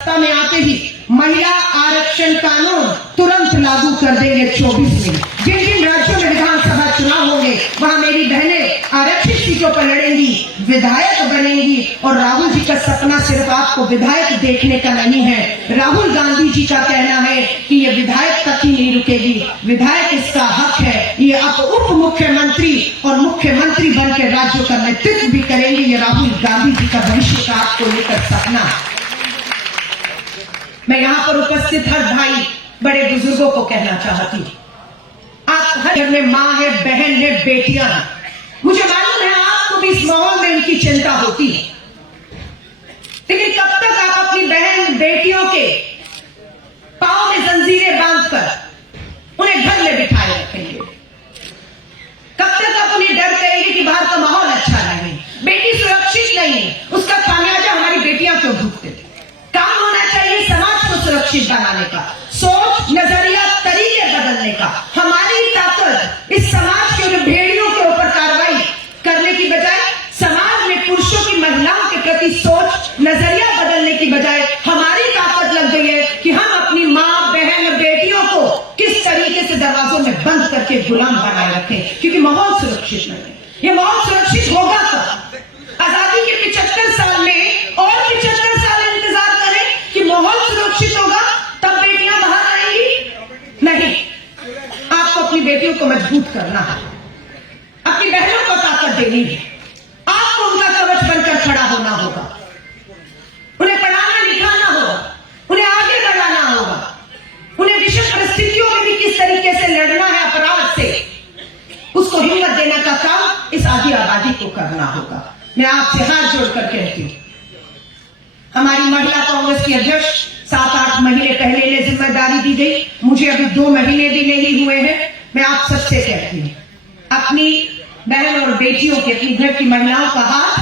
सत्ता में आते ही महिला आरक्षण कानून तुरंत लागू कर देंगे 24 में। जिन जिन राज्यों में विधानसभा चुनाव होंगे वहां मेरी बहनें आरक्षित सीटों पर लड़ेंगी, विधायक बनेंगी। और राहुल जी का सपना सिर्फ आपको विधायक देखने का नहीं है। राहुल गांधी जी का कहना है कि ये विधायक तक ही नहीं रुकेगी, विधायक इसका हक है। ये अब उप मुख्यमंत्री और मुख्यमंत्री बन के राज्यों का नेतृत्व भी करेंगे। ये राहुल गांधी जी का भविष्य का आपको लेकर सपना। मैं यहाँ पर उपस्थित हर भाई बड़े बुजुर्गों को कहना चाहती हूँ, आप हर घर में माँ है, बहन है, बेटियां हैं। मुझे मालूम है आपको भी इस माहौल में इनकी चिंता होती है, लेकिन कब तक आप अपनी बहन बेटियों के पांव में जंजीरें बांधकर उन्हें घर में बिठाए रखेंगे? कब तक आप उन्हें डर करेंगे कि बाहर का माहौल अच्छा नहीं, बेटी सुरक्षित नहीं है, उसका खामियाजा हमारी बेटियां क्यों भुगतते थे? काम होना चाहिए समाज को सुरक्षित बनाने का, सोच, नजरिया, तरीके बदलने का। हमारी ताकत इस समाज के भेड़ियों के ऊपर कार्रवाई करने की बजाय, समाज में पुरुषों की महिलाओं के प्रति सोच, नजरिया बदलने की बजाय हमारी ताकत लग गई है कि हम अपनी माँ, बहन, बेटियों को किस तरीके से दरवाजों में बंद करके गुलाम बनाए रखें, क्योंकि माहौल सुरक्षित नहीं है। ये माहौल सुरक्षित होगा कब? आजादी के 75 साल में और 75 साल इंतजार करें कि माहौल सुरक्षित होगा तब बेटियां बाहर आएंगी? नहीं, आपको अपनी बेटियों को मजबूत करना है, अपनी बहनों को ताकत देनी है, आपको उनका कवच बनकर खड़ा होना होगा, उन्हें पढ़ाना लिखाना होगा, उन्हें आगे बढ़ाना होगा, उन्हें विषम परिस्थितियों में भी किस तरीके से लड़ना है अपराध से, उसको हिम्मत देने का काम इस आधी आबादी को करना होगा। मैं आपसे हाथ जोड़कर कहती हूं, हमारी महिला कांग्रेस की अध्यक्ष 7-8 महीने पहले इन्हें जिम्मेदारी दी गई, मुझे अभी 2 महीने भी नहीं हुए हैं। मैं आप सबसे कहती हूं, अपनी बहन और बेटियों के, अपनी घर की महिलाओं का हाथ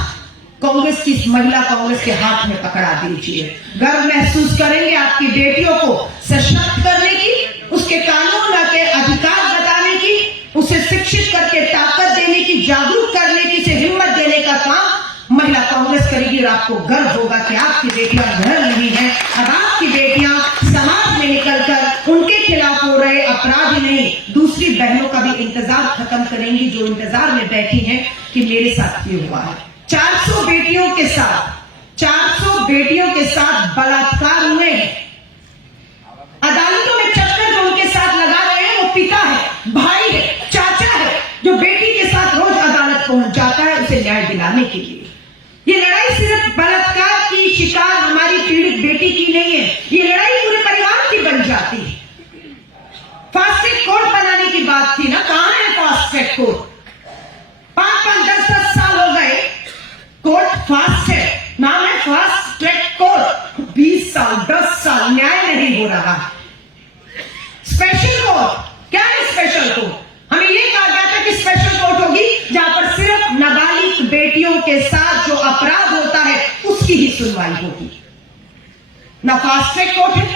कांग्रेस की, महिला कांग्रेस के हाथ में पकड़ा दीजिए। गर्व महसूस करेंगे आपकी बेटियों को सशक्त करने की, उसके कानून के अधिकार बताने की, उसे शिक्षित करके ताकत देने की, जागरूक करने की, से हिम्मत देने का काम महिला कांग्रेस करेगी। और आपको गर्व होगा कि आपकी बेटियां घर नहीं है, अब आपकी बेटियां समाज में निकलकर उनके खिलाफ हो रहे अपराध नहीं, दूसरी बहनों का भी इंतजार खत्म करेंगी, जो इंतजार में बैठी हैं कि मेरे साथ ये हुआ है। 400 बेटियों के साथ, 400 बेटियों के साथ बलात्कार हुए हैं। अदालतों में चक्कर जो उनके साथ लगा रहे हैं, वो पिता है, भाई है, चाचा है, जो बेटी के साथ रोज अदालत पहुंच जाता है उसे न्याय दिलाने के लिए। ये लड़ाई सिर्फ बलात्कार की शिकार हमारी पीड़ित बेटी की नहीं है, ये लड़ाई पूरे परिवार की बन जाती है। फास्ट ट्रैक कोर्ट बनाने की बात थी ना, कहां है फास्ट ट्रैक कोर्ट? 5-5, 10-10 साल हो गए, कोर्ट फास्ट है, नाम है फास्ट ट्रैक कोर्ट, 20 साल, 10 साल न्याय नहीं हो रहा। स्पेशल कोर्ट, क्या है स्पेशल कोर्ट? हमें यह कहा गया था कि स्पेशल कोर्ट होगी जहां पर सिर्फ नाबालिग बेटियों के साथ जो अपराध होता है उसकी ही सुनवाई होगी। ना फास्ट ट्रैक कोर्ट है,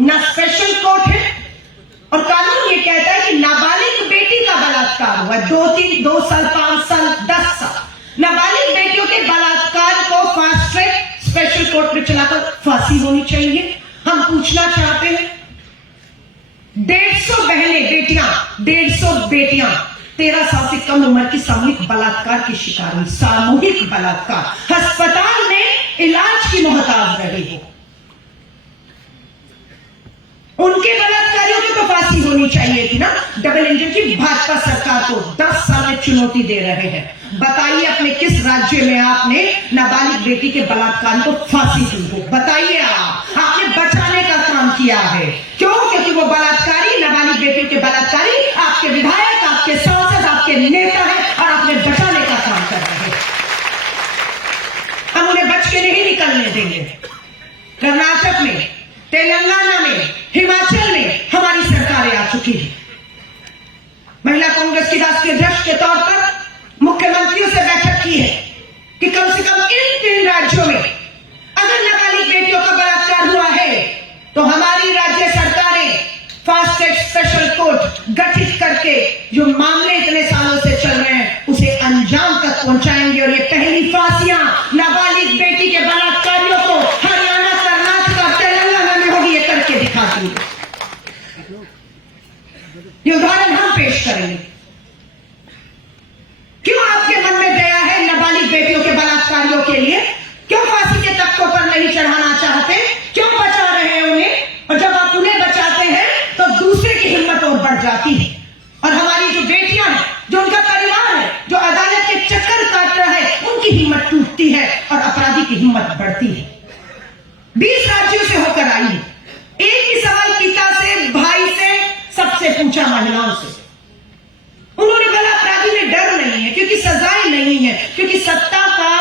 ना स्पेशल कोर्ट है, और कानून ये कहता है कि नाबालिग बेटी का बलात्कार हुआ 2 साल, 5 साल, 10 साल, नाबालिग बेटियों के बलात्कार को फास्ट ट्रैक स्पेशल कोर्ट में चलाकर फांसी होनी चाहिए। हम पूछना चाहते हैं, 150 बहनें, बेटियां, 150 बेटियां 13 साल से कम उम्र की सामूहिक बलात्कार की शिकार हुई, सामूहिक बलात्कार, अस्पताल में इलाज की मोहताज रही हो। उनके बलात्कारियों की तो फांसी होनी चाहिए थी ना। डबल इंजन की भाजपा सरकार को 10 साल में चुनौती दे रहे हैं, बताइए अपने किस राज्य में आपने नाबालिग बेटी के बलात्कार को फांसी दी हो? बताइए, आपने बचाने का काम किया है। क्यों? क्योंकि वो बलात्कारी, नाबालिग बेटियों के बलात्कारी आपके विधायक, आपके सांसद, आपके नेता है और आपने बचाने का काम कर रहे हैं। हम उन्हें बच के नहीं निकलने देंगे। कर्नाटक में, तेलंगाना में, हिमाचल में हमारी सरकारें आ चुकी है। महिला कांग्रेस की राष्ट्रीय अध्यक्ष के तौर पर मुख्यमंत्रियों से बैठक की है कि कम से कम इन 3 राज्यों में अगर नाबालिग बेटियों का बलात्कार हुआ है तो हमारी राज्य सरकारें फास्ट ट्रैक स्पेशल कोर्ट गठित करके जो मामले इतने सालों से चल रहे हैं उसे अंजाम तक पहुंचाएंगे। और ये पहली फांसियां नाबालिग बेटी के बलात्कारियों को हरियाणा, कर्नाटक, कर आई हूं। एक ही सवाल पिता से, भाई से, सबसे पूछा, महिलाओं से। उन्होंने बोला अपराधी में डर नहीं है, क्योंकि सजाएं नहीं है, क्योंकि सत्ता का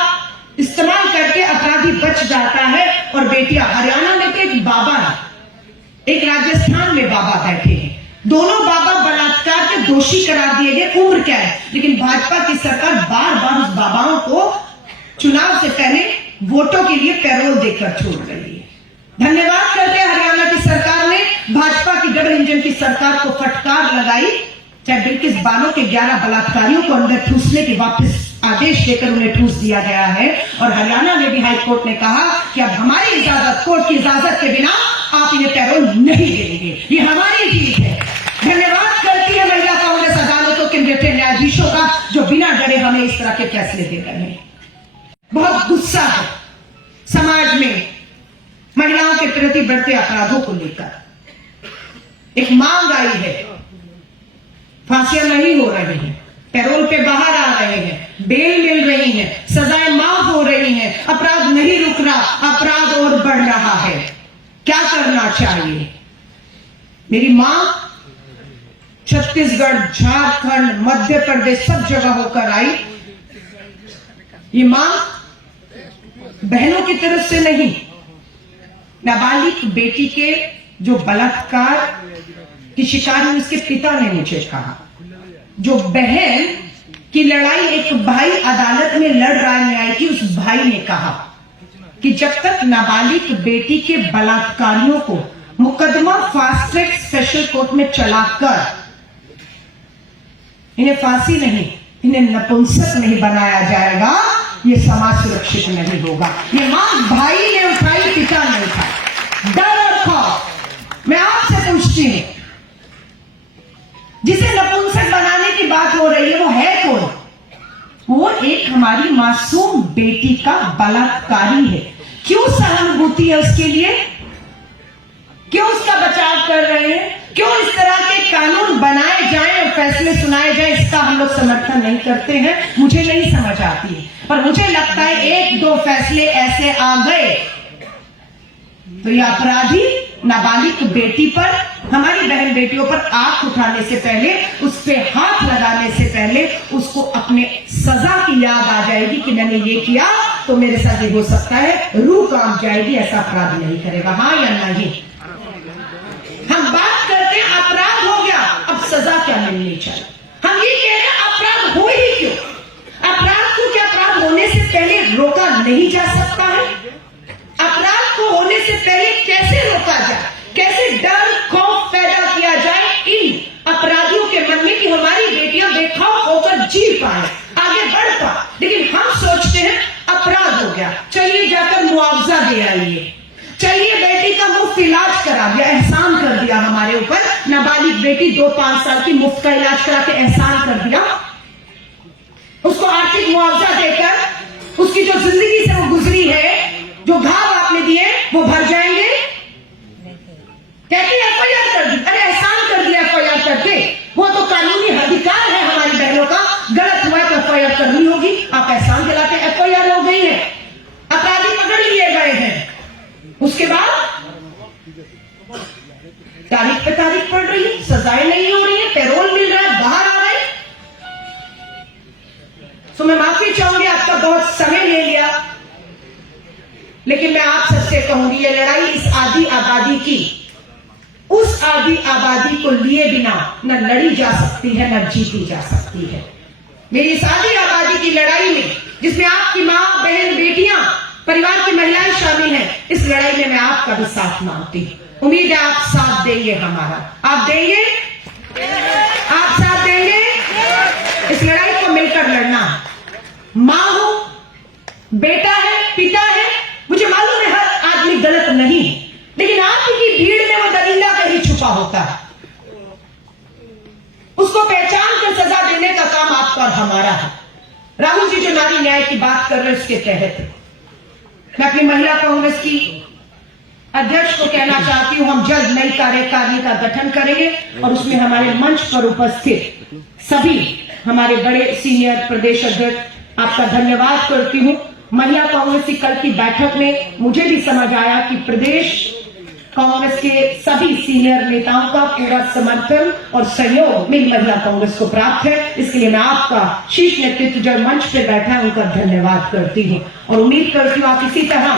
इस्तेमाल करके अपराधी बच जाता है। और बेटियां, हरियाणा में तो एक बाबा है, एक राजस्थान में बाबा बैठे हैं, दोनों बाबा बलात्कार के दोषी करार दिए गए। उम्र क्या है, लेकिन भाजपा की सरकार बार बार उस बाबाओं को चुनाव से पहले वोटों के लिए पैरोल देकर छोड़ रही है। धन्यवाद करते हैं हरियाणा की सरकार ने, भाजपा की डबल इंजन की सरकार को फटकार लगाई। चाहे बिल्किस बानो के 11 बलात्कारियों को अंदर ठूसने के वापस आदेश देकर उन्हें ठूस दिया गया है। और हरियाणा में भी हाई कोर्ट ने कहा कि अब हमारी इजाजत, कोर्ट की इजाजत के बिना आप इन्हें पैरोल नहीं देंगे, ये हमारी जीत है। धन्यवाद करती है महिला कांग्रेस अदालतों के बैठे न्यायाधीशों का, जो बिना डरे हमें इस तरह के फैसले दे रहे हैं। बहुत गुस्सा है समाज में महिलाओं के प्रति बढ़ते अपराधों को लेकर। एक मांग आई है, फांसियां नहीं हो रही हैं, पैरोल पे बाहर आ रहे हैं, बेल मिल रही है, सजाएं माफ हो रही हैं, अपराध नहीं रुक रहा, अपराध और बढ़ रहा है। क्या करना चाहिए? मेरी मां छत्तीसगढ़, झारखंड, मध्य प्रदेश सब जगह होकर आई। ये मां बहनों की तरफ से नहीं, नाबालिग बेटी के जो बलात्कार की शिकार हुई उसके पिता ने मुझे कहा, जो बहन की लड़ाई एक भाई अदालत में लड़ रहा है न्याय की, उस भाई ने कहा कि जब तक नाबालिग बेटी के बलात्कारियों को मुकदमा फास्ट ट्रैक स्पेशल कोर्ट में चलाकर इन्हें फांसी नहीं, इन्हें नपुंसक नहीं बनाया जाएगा, ये समाज सुरक्षित नहीं होगा। ये मां भाई ने उठाई, पिता ने उठाई। डर और खौफ। मैं आपसे पूछती हूं, जिसे नपुंसक बनाने की बात हो रही है वो है कौन? वो एक हमारी मासूम बेटी का बलात्कारी है। क्यों सहानुभूति है उसके लिए? क्यों उसका बचाव कर रहे हैं? क्यों इस तरह के कानून बनाए जाएं और फैसले सुनाए जाएं? इसका हम लोग समर्थन नहीं करते हैं, मुझे नहीं समझ आती है। पर मुझे लगता है एक दो फैसले ऐसे आ गए तो ये अपराधी नाबालिग बेटी पर, हमारी बहन बेटियों पर आंख उठाने से पहले, उस पे हाथ लगाने से पहले उसको अपने सजा की याद आ जाएगी कि मैंने ये किया तो मेरे साथ ये हो सकता है, रूह कांप जाएगी, ऐसा अपराध नहीं करेगा। हाँ या नहीं? हम बात करते हैं अपराध हो गया, अब सजा क्या मिलनी चाहिए? हम ये कह रहे हैं अपराध हो ही क्यों? अपराध को क्या अपराध होने से पहले रोका नहीं जा सकता है? अपराध को होने से पहले कैसे रोका जाए? कैसे डर खौफ पैदा किया जाए इन अपराधियों के मन में कि हमारी बेटियां बेखौफ होकर जी पाए, आगे बढ़ पाए? लेकिन हम सोचते हैं अपराध हो गया, चलिए जाकर मुआवजा दे आइए, चलिए बेटी का मुफ्त इलाज करा दिया, एहसान कर दिया हमारे ऊपर। नाबालिग बेटी 2-5 साल की मुफ्त का इलाज करा के एहसान कर दिया, उसको आर्थिक मुआवजा देकर उसकी जो जिंदगी से वो गुजरी है, जो घाव आपने दिए वो भर जाएंगे। कहते एफआईआर कर दी, अरे एहसान कर दिया एफआईआर करके, वो तो कानूनी अधिकार है हमारी बहनों का, गलत हुआ तो एफआईआर करनी होगी। आप एहसान दिलाते एफआईआर हो गई है, अपराधी पकड़ लिए गए हैं, उसके बाद तारीख पे तारीख पड़ रही है, सजाएं नहीं हो रही है, पैरोल मिल रहा है, बाहर आ रहे। तो मैं माफी चाहूंगी, आपका बहुत समय ले लिया, लेकिन मैं आप सबसे कहूंगी ये लड़ाई इस आधी आबादी की उस आधी आबादी को लिए बिना न लड़ी जा सकती है न जीती जा सकती है। मेरी इस आधी आबादी की लड़ाई में, जिसमें आपकी मां, बहन, बेटियां, परिवार की महिलाएं शामिल हैं, इस लड़ाई में मैं आपका भी साथ मांगती हूं। उम्मीद है आप साथ देंगे हमारा। आप देंगे? आप साथ देंगे? इस लड़ाई को मिलकर लड़ना। मां हो, बेटा है, पिता है, मुझे मालूम है हर आदमी गलत नहीं, लेकिन आपकी भीड़ में वो दरिंदा कहीं छुपा होता है, उसको पहचान कर सजा देने का काम आपका और हमारा है। राहुल जी जो नारी न्याय की बात कर रहे हैं उसके तहत मैं अपनी महिला कांग्रेस की अध्यक्ष को कहना चाहती हूं, हम जल्द नई कार्यकारिणी का गठन करेंगे और उसमें हमारे मंच पर उपस्थित सभी हमारे बड़े सीनियर प्रदेश अध्यक्ष आपका धन्यवाद करती हूं। महिला कांग्रेस की कल की बैठक में मुझे भी समझ आया कि प्रदेश कांग्रेस के सभी सीनियर नेताओं का पूरा समर्थन और सहयोग मेरी महिला कांग्रेस को प्राप्त है। इसके लिए मैं आपका शीर्ष नेतृत्व जो मंच पे बैठा है उनका धन्यवाद करती हूँ और उम्मीद करती हूँ आप इसी तरह